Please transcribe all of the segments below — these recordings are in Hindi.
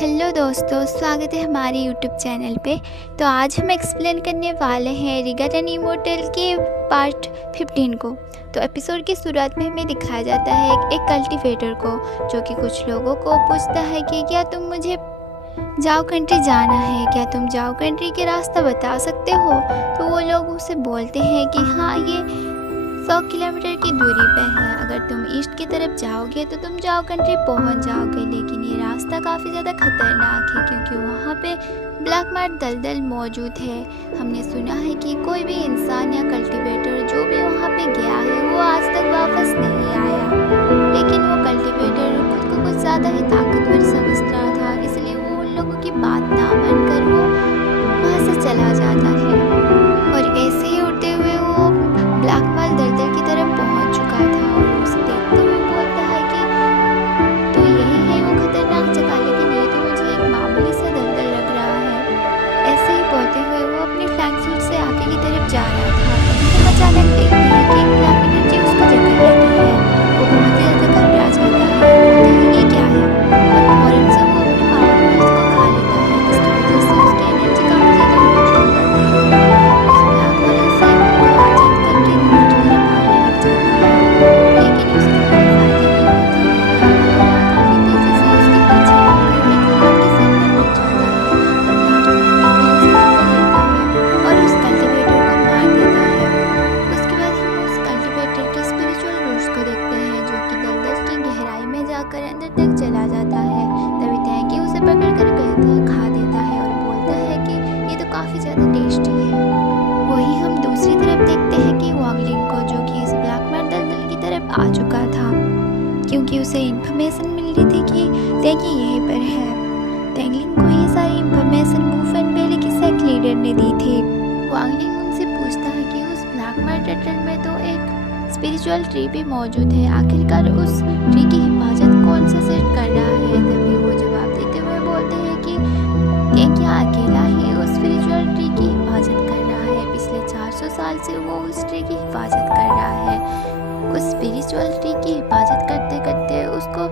हेलो दोस्तों, स्वागत है हमारे यूट्यूब चैनल पे। तो आज हम एक्सप्लेन करने वाले हैं रिगाटन इमोर्टल के पार्ट 15 को। तो एपिसोड की शुरुआत में हमें दिखाया जाता है एक कल्टीवेटर को, जो कि कुछ लोगों को पूछता है कि क्या तुम मुझे जाओ कंट्री जाना है, क्या तुम जाओ कंट्री के रास्ता बता सकते हो। तो वो लोग उसे बोलते हैं कि हाँ, ये 100 किलोमीटर की दूरी पे है। अगर तुम ईस्ट की तरफ जाओगे तो तुम जाओ कंट्री पहुंच जाओगे, लेकिन ये रास्ता काफ़ी ज़्यादा खतरनाक है क्योंकि वहाँ पे ब्लैक मार्ट दलदल मौजूद है। हमने सुना है कि कोई भी इंसान या कल्टीवेटर जो भी वहाँ पे गया है वो आज तक वापस नहीं आया। लेकिन वो कल्टीवेटर खुद को कुछ ज़्यादा ही ताकतवर समझ रहा था, इसलिए वो उन लोगों की बात ना मानकर वो वहाँ से चला जाता है। और ऐसे ही उड़ते हुए वो ब्लैक मार्ट दलदल की तरफ पहुंच चुका था और उसे देखते हुए बोलता है कि तो यही है वो खतरनाक जगह, लेकिन ये तो मुझे एक मामूली सा दलदल लग रहा है। ऐसे ही बोलते हुए वो अपने फ्लैग सूट से आगे की तरफ जा रहा था। हम अचानक देखते हैं कि एक ब्लैक एनर्जी उसको जकड़ लेती है। वो बहुत ही ज़्यादा घबरा जाता है, बोलता है ये क्या है, और फौरन से वो अपनी पावर में उसको खा लेता है, जिसकी वजह से उसकी एनर्जी काफ़ी ज़्यादा लूज हो जाती है। उस ब्लैक होल से आजाद करके दूर की तरफ भागने लग जाता है, लेकिन उसका कोई फायदा नहीं होता। काफ़ी तेज़ी से उसके पीछे आकर एक हाथ के सिर में लग जाता है और लास्ट में अपनी बैल से निकल लेता है और उस कल्टीवेटर को मार देता है। उसके बाद हम उस कल्टीवेटर के स्पिरिचुअल रूट्स को देखते हैं, जो कि दलदल की गहराई में जाकर अंदर तक चला जाता है। तभी टैंकी उसे पकड़कर खा देता है और बोलता है कि ये तो काफ़ी ज़्यादा टेस्टी है। वहीं हम दूसरी तरफ देखते हैं कि वांगलिंग को, जो कि इस ब्लैक मार्ट दलदल की तरफ आ चुका था क्योंकि उसे इन्फॉर्मेशन मिल रही थी कि टैंकी यहीं पर है। टैंगलिंग को ये सारी इन्फॉर्मेशन वूफेन बेली की सेक्ट लीडर ने दी थी। वांगलिंग उनसे पूछता है कि उस ब्लैक मार्ट दलदल में तो एक स्पिरिचुअल ट्री भी मौजूद है, आखिरकार उस ट्री की हिफाजत कौन सा सेट कर रहा है। तभी वो जवाब देते हुए बोलते हैं कि टैंकी अकेला ही उस स्पिरिचुअल ट्री की हिफाजत कर रहा है। पिछले 400 साल से वो उस ट्री की हिफाजत कर रहा है। उस स्पिरिचुअल ट्री की हिफाजत करते करते उसको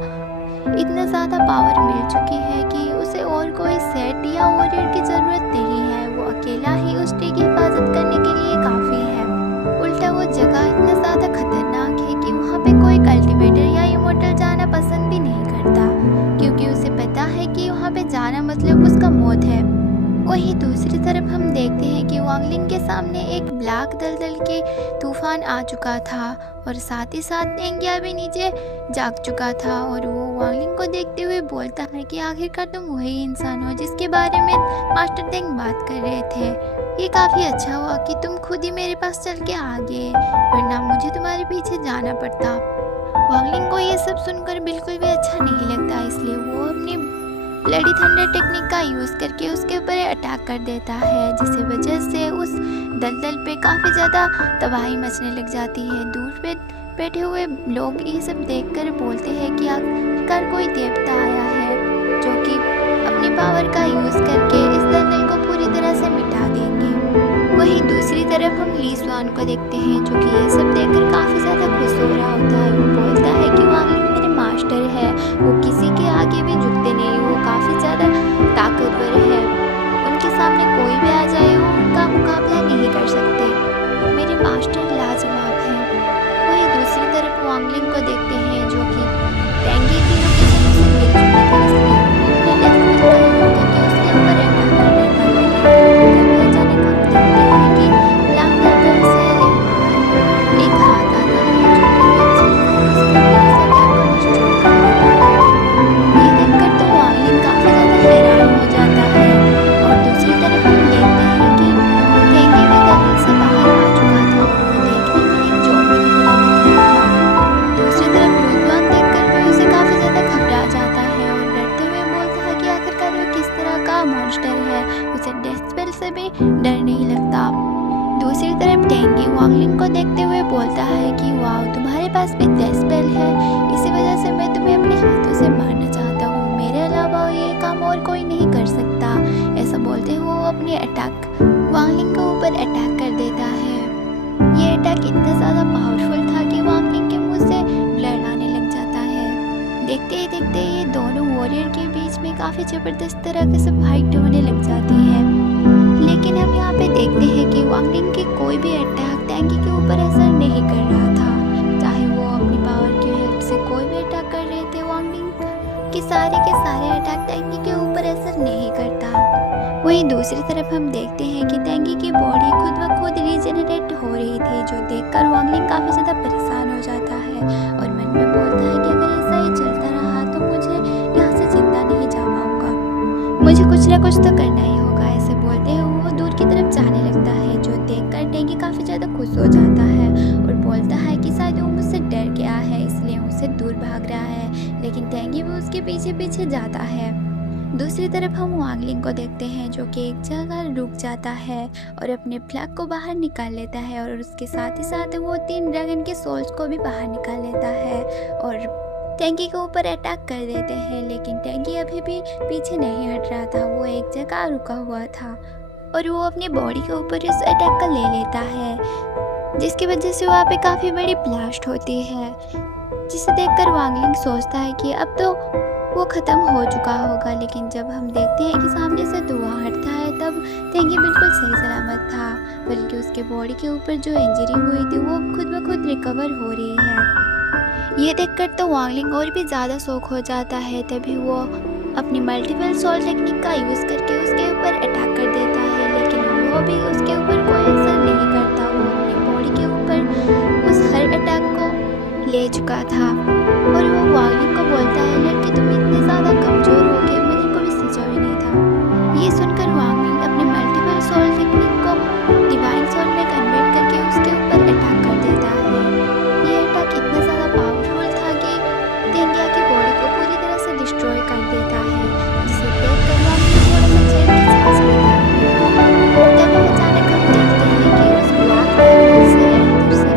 इतना ज़्यादा पावर मिल चुकी है कि उसे और कोई सेट या वॉरियर की ज़रूरत नहीं है। वो अकेला ही उस ट्री की हिफाजत करने के लिए काफ़ी है। उल्टा वो जगह इतना ज़्यादा खतरनाक है कि वहाँ पे कोई कल्टीवेटर या इमोर्टल जाना पसंद भी नहीं करता, क्योंकि उसे पता है कि वहाँ पे जाना मतलब उसका मौत है। वहीं दूसरी तरफ हम देखते हैं कि वांगलिंग के सामने एक ब्लैक दलदल के तूफान आ चुका था और साथ ही साथ टेंगिया भी नीचे जाग चुका था। और वो वांगलिंग को देखते हुए बोलता है कि आखिरकार तुम वही इंसान हो जिसके बारे में मास्टर टेंग बात कर रहे थे। ये काफ़ी अच्छा हुआ कि तुम खुद ही मेरे पास चल के आ गए, वरना मुझे तुम्हारे पीछे जाना पड़ता। वांगलिंग को ये सब सुनकर बिल्कुल भी अच्छा नहीं लगता, इसलिए वो अपनी ब्लडी थंडर टेक्निक का यूज़ करके उसके ऊपर अटैक कर देता है, जिसकी वजह से उस दलदल पे काफ़ी ज़्यादा तबाही मचने लग जाती है। दूर पे बैठे हुए लोग ये सब देखकर बोलते हैं कि आखिरकार कोई देवता आया है जो कि अपनी पावर का यूज़ करके इस दलदल को पूरी तरह से मिटा देंगे। वहीं दूसरी तरफ हम ली स्वान को देखते हैं, जो कि ये सब देखकर काफ़ी ज़्यादा खुश हो रहा होता है। वो बोलता है कि वांगलिंग मेरे मास्टर है, वो किसी के आगे भी झुकते नहीं, वो काफ़ी ज़्यादा ताकतवर है, उनके सामने कोई भी आ जाए वो उनका मुकाबला नहीं कर सकते, मेरे मास्टर लाजवाब हैं। वहीं दूसरी तरफ वांगलिंग को देखते हैं, जो कि टैंगी की लोकेशन से मिल चुकी थी, इसलिए वो अपने डेस्क का यूज़ करके उसके ऊपर अटैक कर देता है। तभी अचानक हम देखते हैं कि ब्लैक दलदल से एक हाथ आता है, जो कि पेंसिल का यूज़ करके उस अटैक को डिस्ट्रॉय कर देता है। ये देखकर तो वांगलिंग काफ़ी ज़्यादा हैरान हो जाता है। और दूसरी तरफ हम देखते हैं कि टैंगी भी दलदल से बाहर आ चुका था और वो देखने में एक ज़ॉम्बी की तरह दिख रहा था। दूसरी तरफ लुजुआन देखकर भी उसे काफ़ी ज़्यादा घबरा जाता है और डरते हुए बोलता है कि आखिरकार वो किस तरह का मॉन्स्टर है, उसे डेथ स्पेल से भी डर नहीं लगता। दूसरी तरफ टैंगी वांगलिंग को देखते हुए बोलता है कि वाह, तुम्हारे पास भी डेथ स्पेल है, इसी वजह से मैं तुम्हें अपने हाथों से मारना चाहता हूँ, मेरे अलावा ये काम और कोई नहीं कर सकता। ऐसा बोलते हुए वो अपनी अटैक वांगलिंग के ऊपर अटैक कर देता है। ये अटैक इतना ज़्यादा पावरफुल था कि वांगलिंग के मुंह से ब्लड आने लग जाता है। देखते ही देखते ये दोनों वॉरियर के बीच में काफ़ी ज़बरदस्त तरीके से फाइट होने लग जाती है। लेकिन हम यहाँ पे देखते हैं कि वांगलिंग की कोई भी अटैक टेंगी के ऊपर असर नहीं कर रहा था। चाहे वो अपनी पावर की हेल्प से कोई भी अटैक कर रहे थे, वांगलिंग के सारे अटैक टेंगी के ऊपर असर नहीं करता। वहीं दूसरी तरफ हम देखते हैं कि टेंगी की बॉडी खुद ब खुद रीजनरेट हो रही थी, जो देखकर वांगलिंग काफ़ी ज़्यादा परेशान हो जाता है और मन में बोलता है कि अगर ऐसा ही चलता रहा तो मुझे यहाँ से जिंदा नहीं जा पाऊंगा, मुझे कुछ ना कुछ तो करना ही होगा। ऐसे बोलते हुए वो दूर की तरफ जाने लगता है, जो देखकर टेंगी काफ़ी ज़्यादा खुश हो जाता है और बोलता है कि शायद वो मुझसे डर गया है इसलिए मुझसे दूर भाग रहा है। लेकिन टेंगी भी उसके पीछे पीछे जाता है। दूसरी तरफ हम वांगलिंग को देखते हैं, जो कि एक जगह रुक जाता है और अपने फ्लैग को बाहर निकाल लेता है और उसके साथ ही साथ वो 3 ड्रैगन के सोल्स को भी बाहर निकाल लेता है और टेंगी के ऊपर अटैक कर देते हैं। लेकिन टेंगी अभी भी पीछे नहीं हट रहा था, वो एक जगह रुका हुआ था और वो अपनी बॉडी के ऊपर इस अटैक का ले लेता है, जिसकी वजह से वहाँ पे काफ़ी बड़ी ब्लास्ट होती है, जिसे देखकर वांगलिंग सोचता है कि अब तो वो ख़त्म हो चुका होगा। लेकिन जब हम देखते हैं कि सामने से धुआं हटता है तब टेंगी बिल्कुल सही सलामत था, बल्कि उसके बॉडी के ऊपर जो इंजरी हुई थी वो खुद ब खुद रिकवर हो रही है। ये देखकर तो वांगलिंग और भी ज़्यादा शौक हो जाता है। तभी वो अपनी मल्टीपल सोल टेक्निक का यूज़ करके उसके ऊपर अटैक कर देता है, लेकिन वो भी उसके ऊपर कोई असर नहीं करता। वो अपनी बॉडी के ऊपर उस हर अटैक को ले चुका था और वो वांगलिंग को बोलता है, लड़की तुम इतने ज़्यादा कमज़ोर हो गए, मुझे कभी सोचा भी नहीं था। ये सुनकर वांगलिंग अपने मल्टीपल सोल टेक्निक को डिवाइन सोल में कन्वर्ट करके उसके ऊपर अटैक कर देता है। ये अटैक इतना ज़्यादा पावरफुल था कि टेंगिया की बॉडी को पूरी तरह से डिस्ट्रॉय कर देता है, जिसे देखकर वांगलिंग थोड़ा सा चैन की सांस लेता है। तब अचानक हम देखते हैं कि उस ब्लैक होल से अंदर से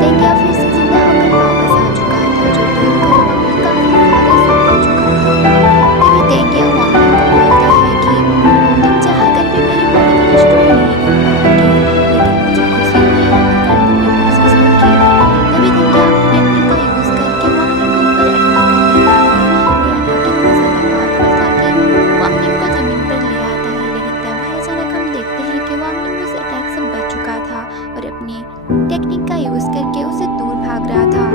टेंगिया फिर से जिंदा होकर वापस आ चुका था, जो देखकर वांगलिंग काफी ज़्यादा शॉक हो चुका था। तभी टेंगिया वांगलिंग को बोलता है कि तुम चाहकर भी मेरी बॉडी को डिस्ट्रॉय नहीं कर पाओगे, लेकिन मुझे खुशी हुई अगर तुमने कोशिश तो की। तभी टेंगिया अपनी टेक्निक का यूज़ करके वांगलिंग के ऊपर अटैक कर देता है। ये अटैक इतना ज़्यादा पावरफुल था कि वांगलिंग को ज़मीन पर ले आता है, लेकिन तभी अचानक हम देखते हैं कि वांगलिंग उस अटैक से बच चुका था और अपनी टेक्निक का यूज़ करके उसे दूर भाग रहा था।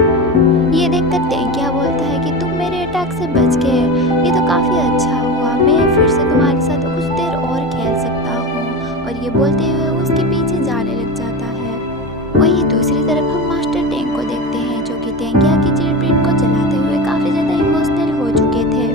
ये देखकर टेंगिया बोलता है कि तुम मेरे अटैक से बच गए, ये तो काफ़ी अच्छा हुआ, मैं फिर से तुम्हारे साथ कुछ देर और खेल सकता हूँ। और ये बोलते हुए उसके पीछे जाने लग जाता है। वहीं दूसरी तरफ हम मास्टर टेंग को देखते हैं, जो कि टेंगिया की चिड़पिड़ को जलाते हुए काफ़ी ज़्यादा इमोशनल हो चुके थे।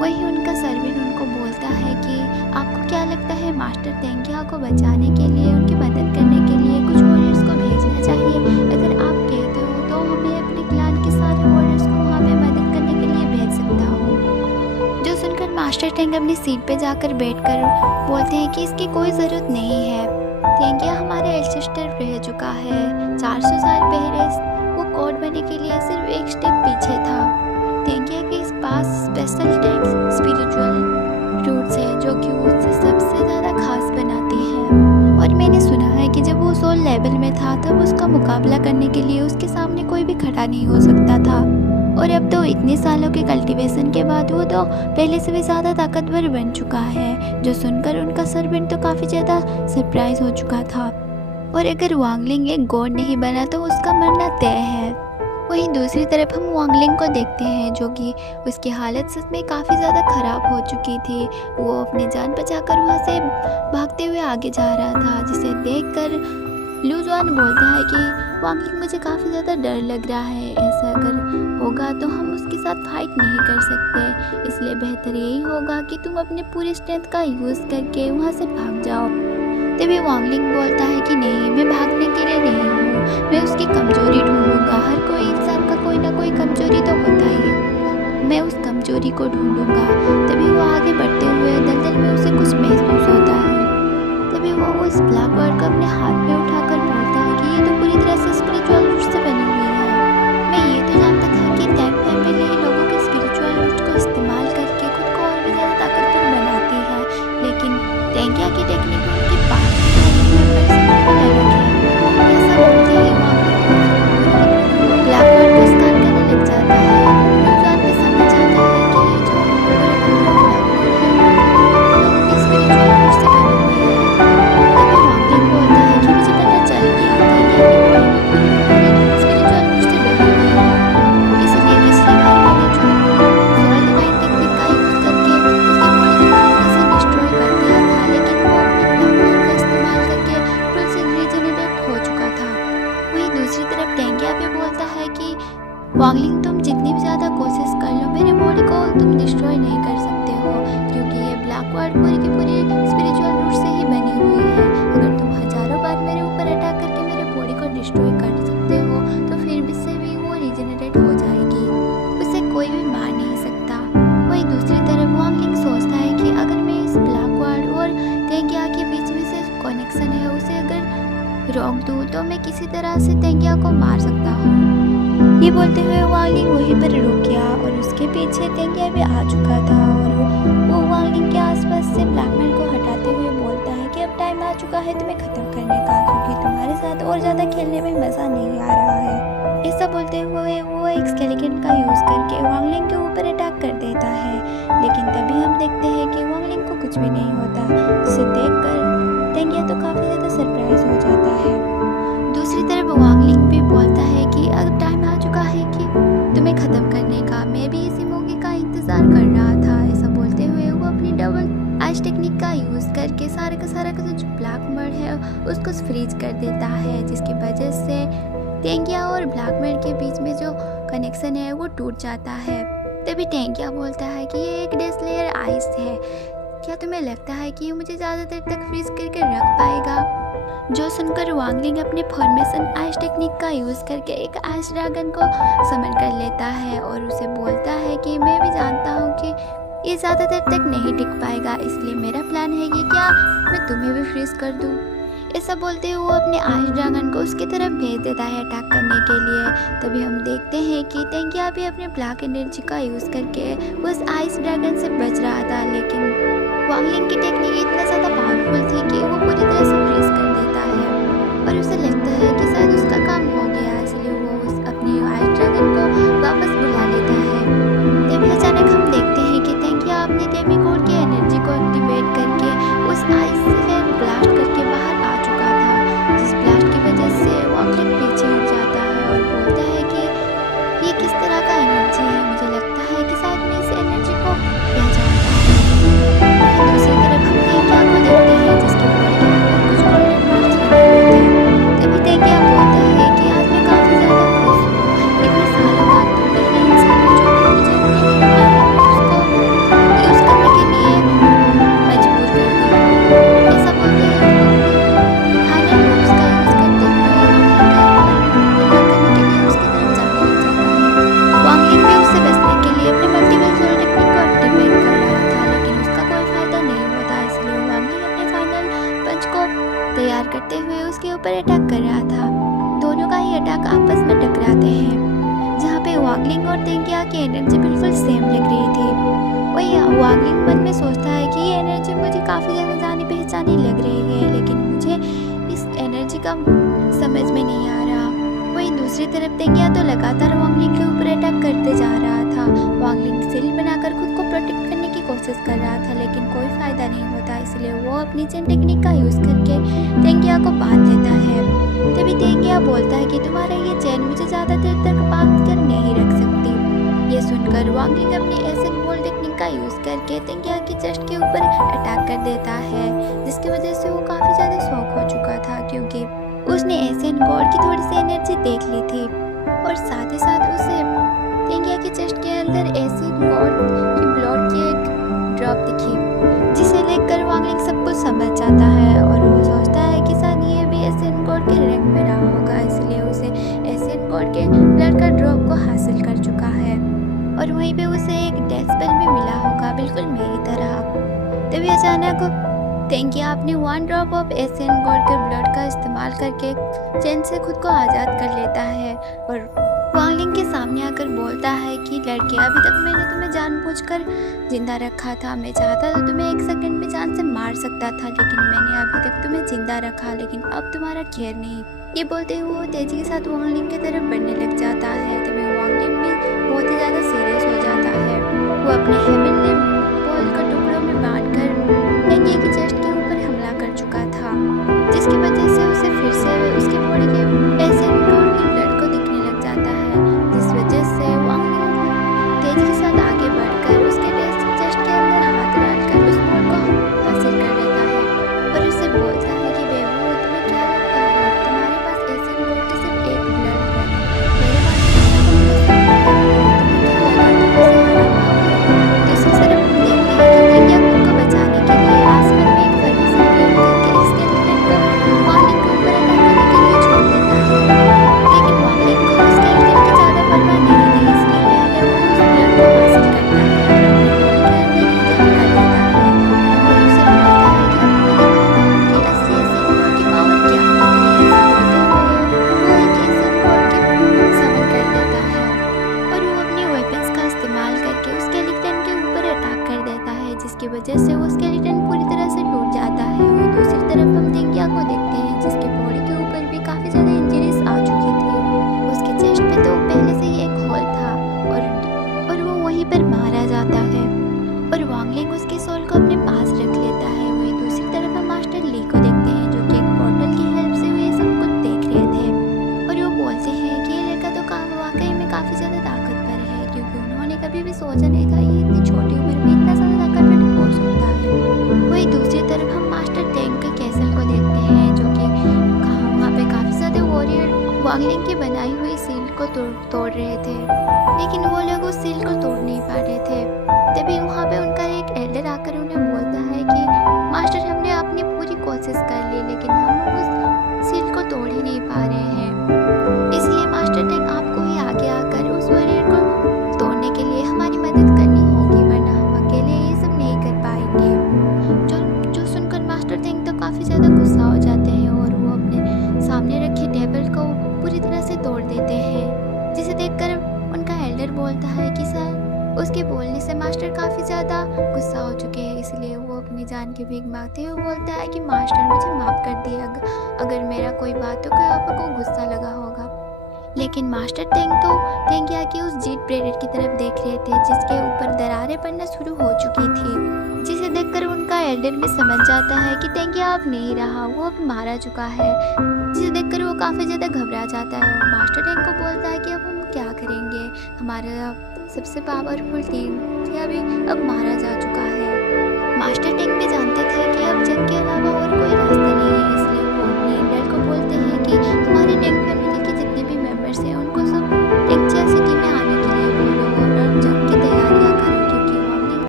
वहीं उनका सर्वेंट उनको बोलता है कि आपको क्या लगता है मास्टर टेंगिया को बचाने के लिए, उनकी मदद करने के लिए कुछ वॉरियर्स को भेजना चाहिए? अगर आप कहते हो तो हमें अपने क्लान के सारे वॉरियर्स को वहाँ पे मदद करने के लिए भेज सकता हूँ। जो सुनकर मास्टर टेंग अपनी सीट पे जाकर बैठकर बोलते हैं कि इसकी कोई ज़रूरत नहीं है। टेंगिया हमारे एंसेस्टर रह चुका है, 400 साल पहले वो कोड बनने के लिए सिर्फ एक स्टेप पीछे था। टेंगिया के पास स्पेशल टेक्स्ट स्पिरिचुअल रूट्स है, जो कि उससे सबसे ज़्यादा खास बनाती है। और मैंने सुना है कि जब वो सोल लेवल में था तब उसका मुकाबला करने के लिए उसके सामने कोई भी खड़ा नहीं हो सकता था, और अब तो इतने सालों के कल्टीवेशन के बाद वो तो पहले से भी ज़्यादा ताकतवर बन चुका है। जो सुनकर उनका सर्वेंट तो काफ़ी ज़्यादा सरप्राइज हो चुका था। और अगर वांगलिंग एक गॉड नहीं बना तो उसका मरना तय है। वहीं दूसरी तरफ हम वांगलिंग को देखते हैं, जो कि उसकी हालत सच में काफ़ी ज़्यादा ख़राब हो चुकी थी। वो अपनी जान बचाकर वहाँ से भागते हुए आगे जा रहा था, जिसे देखकर लू जुआन बोलता है कि वांगलिंग मुझे काफ़ी ज़्यादा डर लग रहा है, ऐसा अगर होगा तो हम उसके साथ फाइट नहीं कर सकते, इसलिए बेहतर यही होगा कि तुम अपने पूरी स्ट्रेंथ का यूज़ करके वहाँ से भाग जाओ। तभी वांगलिंग बोलता है कि नहीं, मैं भागने के लिए नहीं हूँ, मैं उसकी कमजोरी ढूंढूंगा। हर कोई इंसान का कोई ना कोई कमजोरी तो होता ही है, मैं उस कमजोरी को ढूंढूंगा। तभी वो आगे बढ़ते हुए दलदल में उसे कुछ महसूस होता है। तभी वो उस ब्लैक बर्ड को अपने हाथ में उठाकर बोलता है कि ये तो पूरी तरह से स्पिरिचुअल रूट से बनी हुई है। मैं ये तो जानता था कि टैंक फैमिली लोगों के स्पिरिचुअल रूट को इस्तेमाल करके खुद को और भी ज़्यादा ताकतवर बनाती है, लेकिन टेंगिया की टेक्निक उनकी बात ऐसा बोलते ही वहाँ पर ब्लैक बर्ड को स्कैन करने लग जाता है। इंसान भी समझ जाता है कि ये जो रोक दूँ तो मैं किसी तरह से तेंगिया को मार सकता हूँ। ये बोलते हुए वांग लिंग वहीं पर रुक गया और उसके पीछे तेंगिया भी आ चुका था और वो वांग लिंग के आसपास से ब्लैकमैन को हटाते हुए बोलता है कि अब टाइम आ चुका है तुम्हें ख़त्म करने का, क्योंकि तुम्हारे साथ और ज़्यादा खेलने में मज़ा नहीं आ रहा है। ऐसा बोलते हुए वो एक स्केलेटन का यूज़ करके वांग लिंग के ऊपर अटैक कर देता है, लेकिन तभी हम देखते हैं कि वांग लिंग को कुछ भी नहीं होता, जिसे देखकर तेंगिया तो काफ़ी ज़्यादा सरप्राइज हो जाता है। दूसरी तरफ वांग लिंग भी बोलता है कि अब टाइम आ चुका है कि तुम्हें ख़त्म करने का, मैं भी इसी मौके का इंतज़ार कर रहा था। ऐसा बोलते हुए वो अपनी डबल आइस टेक्निक का यूज़ करके सारा का जो ब्लैक मर्ड है उसको फ्रीज कर देता है, जिसकी वजह से तेंगिया और ब्लैक मर्ड के बीच में जो कनेक्शन है वो टूट जाता है। तभी तेंगिया बोलता है कि ये एक डेस लेयर आइस है, क्या तुम्हें लगता है कि ये मुझे ज़्यादा देर तक फ्रीज करके रख पाएगा? जो सुनकर वांग लिंग अपने फॉर्मेशन आइस टेक्निक का यूज़ करके एक आइस ड्रैगन को समन कर लेता है और उसे बोलता है कि मैं भी जानता हूँ कि ये ज़्यादा देर तक नहीं टिक पाएगा, इसलिए मेरा प्लान है कि क्या मैं तुम्हें भी फ्रीज कर दूँ। ऐसा बोलते हुए वो अपने आइस ड्रैगन को उसकी तरफ भेज देता है अटैक करने के लिए। तभी हम देखते हैं कि तेंगिया भी अपने ब्लैक एनर्जी का यूज़ करके उस आइस ड्रैगन से बच रहा था, लेकिन वांग लिंग की टेक्निक इतना ज़्यादा पावरफुल थी कि वो पूरी तरह से फ्रीज कर देता है और उसे लगता है कि शायद उसका काम हो गया, इसलिए वो अपने आइस ड्रैगन को वापस बुला लेता है। तभी अचानक हम देखते हैं कि तेंगिया अपने डेमिगॉड की एनर्जी को एक्टिवेट करके उस आइस से ब्लास्ट करके बाहर आ चुका था, जिस ब्लास्ट की वजह से वांग लिंग पीछे हट जाता है और बोलता है कि ये किस तरह का एनर्जी है, मुझे लगता है कि शायद मैं इस एनर्जी को पहचानता हूँ। दूसरी तरफ हम तेंगिया को देखते हैं जिसके बॉडी के ऊपर कुछ गोल्डन मार्क्स बने हुए थे। तभी तेंगिया बोलता है कि आज मैं काफ़ी ज़्यादा खुश हूँ, इतने सालों बाद तुम पहले इंसान हो जो कि मुझे अपने फाइनल मूव्स को यूज़ करने के लिए मजबूर कर दिया। ऐसा बोलते हुए फाइनल मूव्स का यूज़ करते हुए अटैक करने के लिए उसकी तरफ जाने लग जाता है। वांग लिंग भी उससे बचने के लिए अपने मल्टीपल सोल टेक्निक को एक्टिवेट कर रहा था, लेकिन उसका कोई फायदा नहीं होता, इसलिए वांग लिंग अपने फाइनल पंच को तैयार करते हुए उसके ऊपर अटैक कर रहा था। दोनों का ही अटैक आपस में टकराते हैं, जहाँ पे वांग लिंग और तेंगिया की एनर्जी बिल्कुल सेम लग रही थी। वही वांग लिंग मन में सोचता है कि ये एनर्जी मुझे काफ़ी ज़्यादा जानी पहचानी लग रही है, लेकिन मुझे इस एनर्जी का समझ में नहीं आ रहा। वहीं दूसरी तरफ तेंगिया तो लगातार वांग लिंग के ऊपर अटैक करते जा रहा था। वांग लिंग सील बनाकर खुद को प्रोटेक्ट करने की कोशिश कर रहा था, लेकिन कोई फायदा नहीं होता, इसलिए वो अपनी चेन टेक्निक का यूज़ करके तेंगिया को बांध देता है। तभी तेंगिया बोलता है कि तुम्हारा ये चैन मुझे ज़्यादा देर तक बांध कर नहीं रख सकती। ये सुनकर वांग लिंग अपनी एसिड बॉल टेक्निक का यूज़ करके तेंगिया की चेस्ट के ऊपर अटैक कर देता है, जिसकी वजह से वो काफ़ी ज़्यादा शॉक हो चुका था, क्योंकि उसने एशियन गॉड की थोड़ी सी एनर्जी देख ली थी और साथ ही साथ उसे तेंगिया की चेस्ट के अंदर एशियन गॉड की ब्लड की एक ड्रॉप दिखी, जिसे देखकर वांग लिंग सब कुछ समझ जाता है और वो सोचता है कि शायद ये भी एशियन गॉड के रैंक में रहा होगा, इसलिए उसे एशियन गॉड के ब्लड का ड्रॉप को हासिल कर चुका है और वहीं पे उसे एक डेथ स्पेल भी मिला होगा, बिल्कुल मेरी तरह। तभी अचानक तेंगिया अपने 1 ड्रॉप ऑफ एशियन गॉड के ब्लड का इस्तेमाल करके चैन से खुद को आज़ाद कर लेता है और वांग लिंग के सामने आकर बोलता है कि लड़के, अभी तक मैंने तुम्हें जानबूझकर जिंदा रखा था, मैं चाहता तो तुम्हें 1 सेकंड में जान से मार सकता था, लेकिन मैंने अभी तक तुम्हें जिंदा रखा, लेकिन अब तुम्हारा खैर नहीं। ये बोलते हुए वो तेजी के साथ वांग लिंग की तरफ बढ़ने लग जाता है। तभी वांग लिंग भी बहुत ही ज़्यादा सीरियस हो जाता है। वो अपने हेवनली बॉल को टुकड़ों में बांटकर तेंगिया की चेस्ट के ऊपर हमला कर चुका था, जिसकी वजह से उसे फिर से उसकी बॉडी के एशियन गॉड की ब्लड को दिखने लग जाता है, जिस वजह से वांग लिंग तेजी के साथ आगे बढ़कर उसके चेस्ट के अंदर हाथ डालकर उस बॉल को हासिल कर लेता है और उससे बोलता है कि बेबू, तुम्हें क्या लगता है तुम्हारे पास एशियन गॉड की सिर्फ एक ब्लड है, मेरे पास तुम्हें क्या लगा तुम उसे हरा पाओगे। दूसरी तरफ जिसकी वजह से वो स्केलेटन पूरी तरह से टूट जाता है। और दूसरी तरफ हम तेंगिया को देखते हैं जिसके बॉडी के ऊपर भी काफ़ी ज़्यादा इंजरीज आ चुकी थी। उसके चेस्ट पे तो पहले से ही एक होल था और वो वहीं पर मारा जाता है और वांगलिंग उसकी सोल को अपने पास रख लेता है। वहीं दूसरी तरफ हम मास्टर ली को देखते हैं जो कि एक पोर्टल की हेल्प से ये सब कुछ देख रहे थे और वो बोलते हैं कि ये लड़का तो वाकई में काफ़ी ज़्यादा ताकतवर है, क्योंकि उन्होंने कभी भी सोचा नहीं था ये इतनी छोटी उम्र में इतना ज़्यादा ताकतवर हो सकता है। वहीं दूसरी तरफ हम मास्टर टेंग के कैसल को देखते हैं जो कि वहाँ पे काफ़ी ज़्यादा वॉरियर वांगलिंग की बनाई हुई सील को तोड़ रहे थे, लेकिन वो लोग उस सील को तोड़ नहीं पा रहे थे। तभी वहाँ पे उनका एक एल्डर आकर उन्हें बोलता है कि मास्टर हमने अपनी पूरी कोशिश कर ली लेकिन हम उस सील को तोड़ ही नहीं पा रहे हैं, इसलिए मास्टर टेंग आपको ही आगे आकर उस वॉरियर को तोड़ने के लिए हमारी मदद करनी होगी, वरना हम अकेले ये सब नहीं कर पाएंगे। जो सुनकर मास्टर टेंग तो काफ़ी ज़्यादा गुस्सा हो जाते हैं और वो अपने सामने रखे टेबल को पूरी तरह से तोड़ देते हैं, जिसे देखकर उनका एल्डर बोलता है कि सर उसके बोलने से मास्टर काफ़ी ज़्यादा गुस्सा हो चुके हैं, इसलिए वो अपनी जान की भीख मांगते हुए बोलता है कि मास्टर मुझे माफ़ कर दिए अगर मेरा कोई बातों का आपको गुस्सा लगा होगा। लेकिन मास्टर टेंग तो टेंगिया की उस जीट ब्रेडेड की तरफ देख रहे थे जिसके ऊपर दरारें पड़ना शुरू हो चुकी थी, जिसे देखकर उनका एल्डर भी समझ जाता है कि टेंगिया अब नहीं रहा, वो अब मारा चुका है, जिसे देखकर वो काफ़ी ज़्यादा घबरा जाता है और मास्टर टेंग को बोलता है कि अब हम क्या करेंगे, हमारा सबसे पावरफुल टीम अब मारा जा चुका है। मास्टर टेंग भी जानते थे कि अब जंग के अलावा और कोई